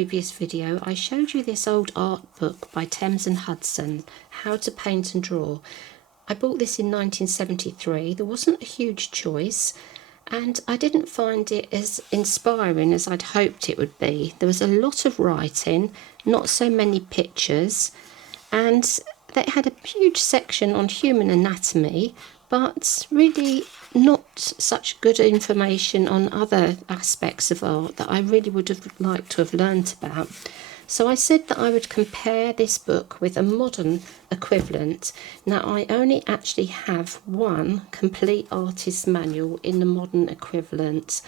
Previous video I showed you this old art book by Thames and Hudson, How to Paint and Draw. I bought this in 1973. There wasn't a huge choice and I didn't find it as inspiring as I'd hoped it would be. There was a lot of writing, not so many pictures, and they had a huge section on human anatomy, but really not such good information on other aspects of art that I really would have liked to have learnt about. So I said that I would compare this book with a modern equivalent. Now I only actually have one complete artist's manual in the modern equivalent,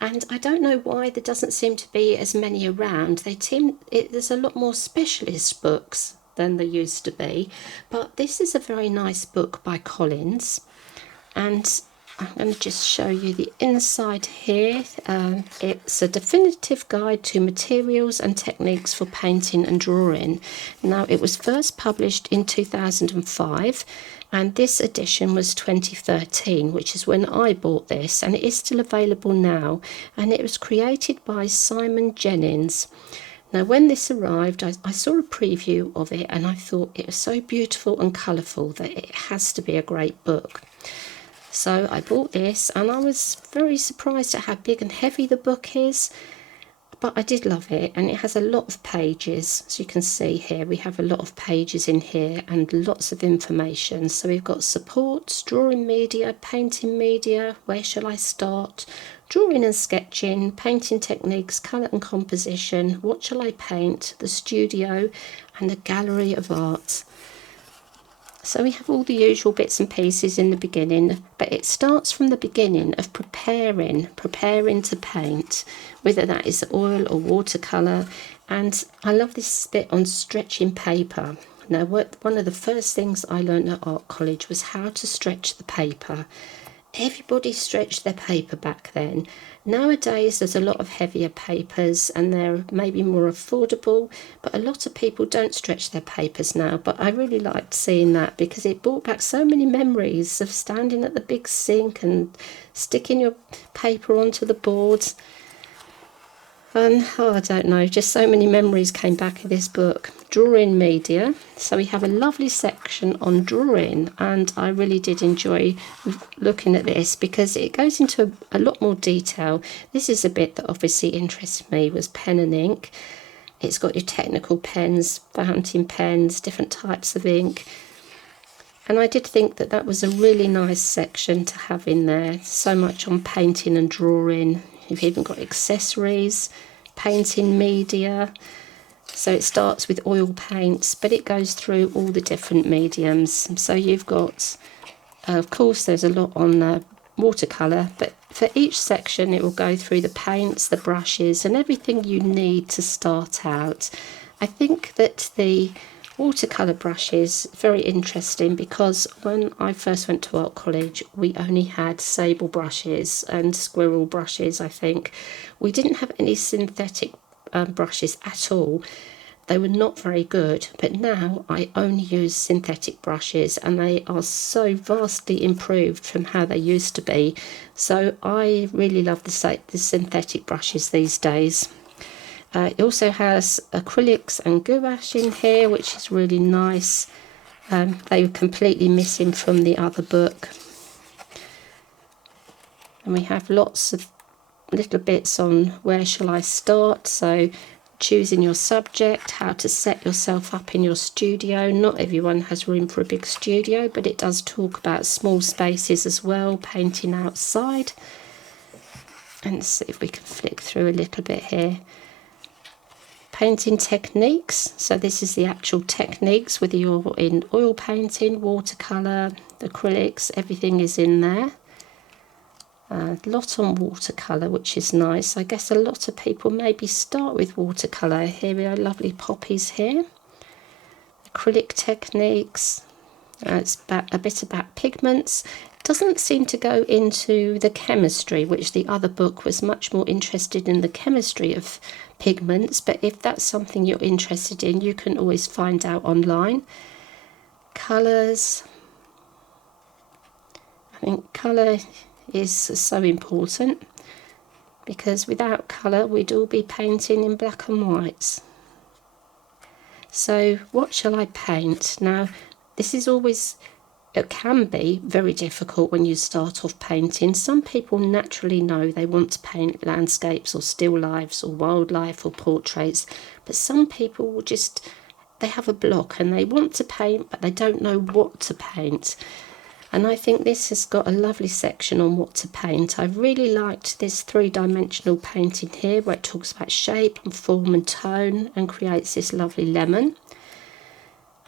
and I don't know why there doesn't seem to be as many around. There's a lot more specialist books than there used to be, but this is a very nice book by Collins, and I'm going to just show you the inside here. It's a definitive guide to materials and techniques for painting and drawing. Now it was first published in 2005 and this edition was 2013, which is when I bought this, and it is still available now, and it was created by Simon Jennings. Now when this arrived, I saw a preview of it and I thought it was so beautiful and colourful that it has to be a great book. So I bought this and I was very surprised at how big and heavy the book is, but I did love it, and it has a lot of pages. As you can see here, we have a lot of pages in here and lots of information. So we've got supports, drawing media, painting media, where shall I start, drawing and sketching, painting techniques, colour and composition, what shall I paint, the studio, and a gallery of art. So we have all the usual bits and pieces in the beginning, but it starts from the beginning of preparing to paint, whether that is oil or watercolour. And I love this bit on stretching paper. Now, one of the first things I learned at art college was how to stretch the paper. Everybody stretched their paper back then. Nowadays there's a lot of heavier papers and they're maybe more affordable, but a lot of people don't stretch their papers now. But I really liked seeing that because it brought back so many memories of standing at the big sink and sticking your paper onto the boards. And I don't know, just so many memories came back in this book. Drawing media. So we have a lovely section on drawing, and I really did enjoy looking at this because it goes into a lot more detail. This is a bit that obviously interested me, was pen and ink. It's got your technical pens, fountain pens, different types of ink. And I did think that that was a really nice section to have in there. So much on painting and drawing. You've even got accessories, painting media. So it starts with oil paints, but it goes through all the different mediums. So you've got, of course, there's a lot on watercolour, but for each section it will go through the paints, the brushes, and everything you need to start out. I think that the watercolour brushes very interesting because when I first went to art college we only had sable brushes and squirrel brushes. I think we didn't have any synthetic brushes at all. They were not very good, but now I only use synthetic brushes and they are so vastly improved from how they used to be. So I really love the synthetic brushes these days. It also has acrylics and gouache in here, which is really nice. They were completely missing from the other book. And we have lots of little bits on where shall I start. So choosing your subject, how to set yourself up in your studio. Not everyone has room for a big studio, but it does talk about small spaces as well, painting outside. And see if we can flick through a little bit here. Painting techniques, so this is the actual techniques, whether you're in oil painting, watercolour, acrylics, everything is in there. A lot on watercolour, which is nice. I guess a lot of people maybe start with watercolour. Here we are, lovely poppies here. Acrylic techniques, it's a bit about pigments. Doesn't seem to go into the chemistry, which the other book was much more interested in the chemistry of pigments, but if that's something you're interested in, you can always find out online. Colours, I think colour is so important. because without colour we'd all be painting in black and whites. So what shall I paint? Now this is always, it can be very difficult when you start off painting. Some people naturally know they want to paint landscapes or still lifes or wildlife or portraits, but some people will just, they have a block and they want to paint but they don't know what to paint. And I think this has got a lovely section on what to paint. I really liked this three-dimensional painting here where it talks about shape and form and tone and creates this lovely lemon.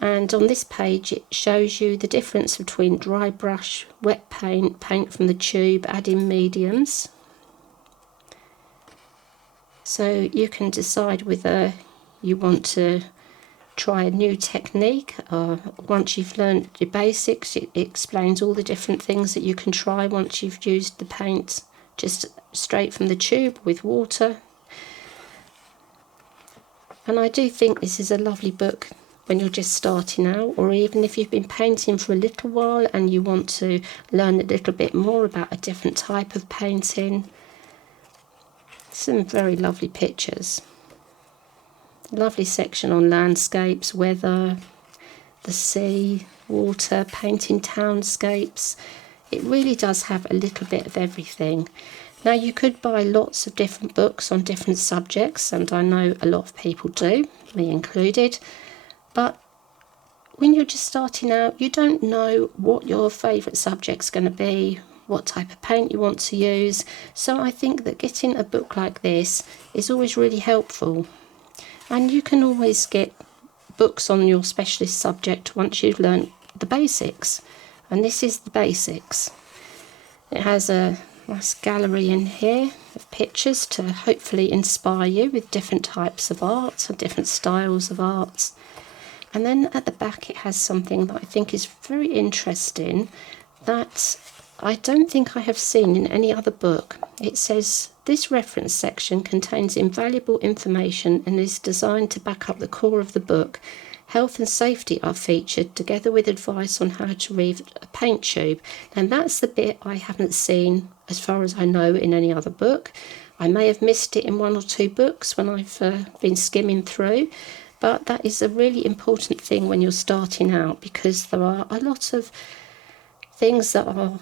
And on this page it shows you the difference between dry brush, wet paint, paint from the tube, adding mediums. So you can decide whether you want to try a new technique. Once you've learned your basics, it explains all the different things that you can try once you've used the paint just straight from the tube with water. And I do think this is a lovely book when you're just starting out, or even if you've been painting for a little while and you want to learn a little bit more about a different type of painting. Some very lovely pictures. Lovely section on landscapes, weather, the sea, water, painting townscapes. It really does have a little bit of everything. Now you could buy lots of different books on different subjects, and I know a lot of people do, me included. But when you're just starting out, you don't know what your favourite subject's going to be, what type of paint you want to use. So I think that getting a book like this is always really helpful. And you can always get books on your specialist subject once you've learnt the basics. And this is the basics. It has a nice gallery in here of pictures to hopefully inspire you with different types of art and different styles of art. And then at the back it has something that I think is very interesting that I don't think I have seen in any other book. It says, this reference section contains invaluable information and is designed to back up the core of the book. Health and safety are featured together with advice on how to read a paint tube. And that's the bit I haven't seen, as far as I know, in any other book. I may have missed it in one or two books when I've been skimming through. But that is a really important thing when you're starting out, because there are a lot of things that are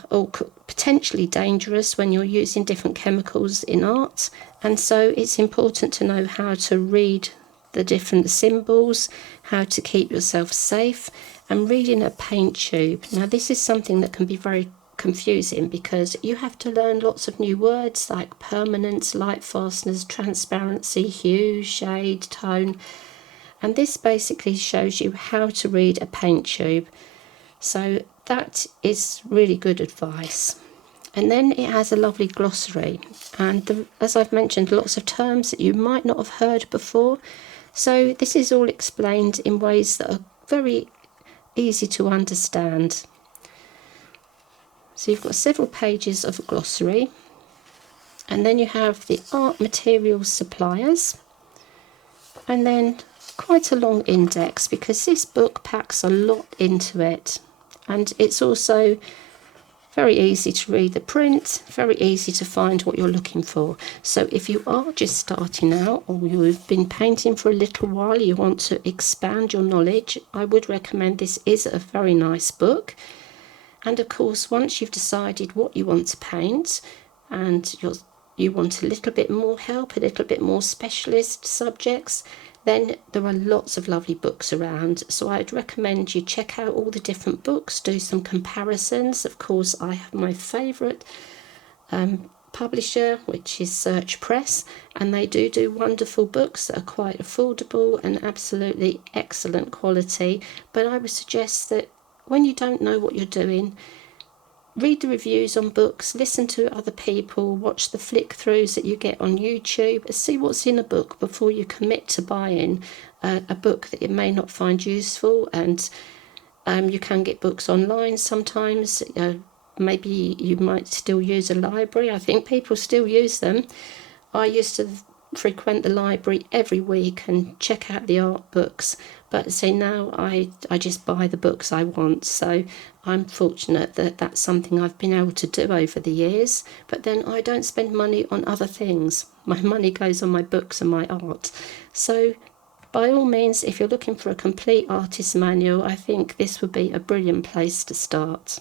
potentially dangerous when you're using different chemicals in art. And so it's important to know how to read the different symbols, how to keep yourself safe, and reading a paint tube. Now this is something that can be very confusing because you have to learn lots of new words like permanence, light fasteners, transparency, hue, shade, tone. And this basically shows you how to read a paint tube. So that is really good advice. And then it has a lovely glossary. And as I've mentioned, lots of terms that you might not have heard before. So this is all explained in ways that are very easy to understand. So you've got several pages of a glossary. And then you have the art materials suppliers. And then quite a long index, because this book packs a lot into it, and it's also very easy to read the print, very easy to find what you're looking for. So if you are just starting out, or you've been painting for a little while, you want to expand your knowledge, I would recommend this is a very nice book. And of course, once you've decided what you want to paint and you want a little bit more help, a little bit more specialist subjects, then there are lots of lovely books around. So I'd recommend you check out all the different books, do some comparisons. Of course, I have my favourite publisher, which is Search Press, and they do wonderful books that are quite affordable and absolutely excellent quality. But I would suggest that when you don't know what you're doing, read the reviews on books, listen to other people, watch the flick-throughs that you get on YouTube, see what's in a book before you commit to buying a book that you may not find useful. And you can get books online sometimes. Maybe you might still use a library. I think people still use them. I used to frequent the library every week and check out the art books, but say now I just buy the books I want. So I'm fortunate that that's something I've been able to do over the years, but then I don't spend money on other things. My money goes on my books and my art. So by all means, if you're looking for a complete artist manual, I think this would be a brilliant place to start.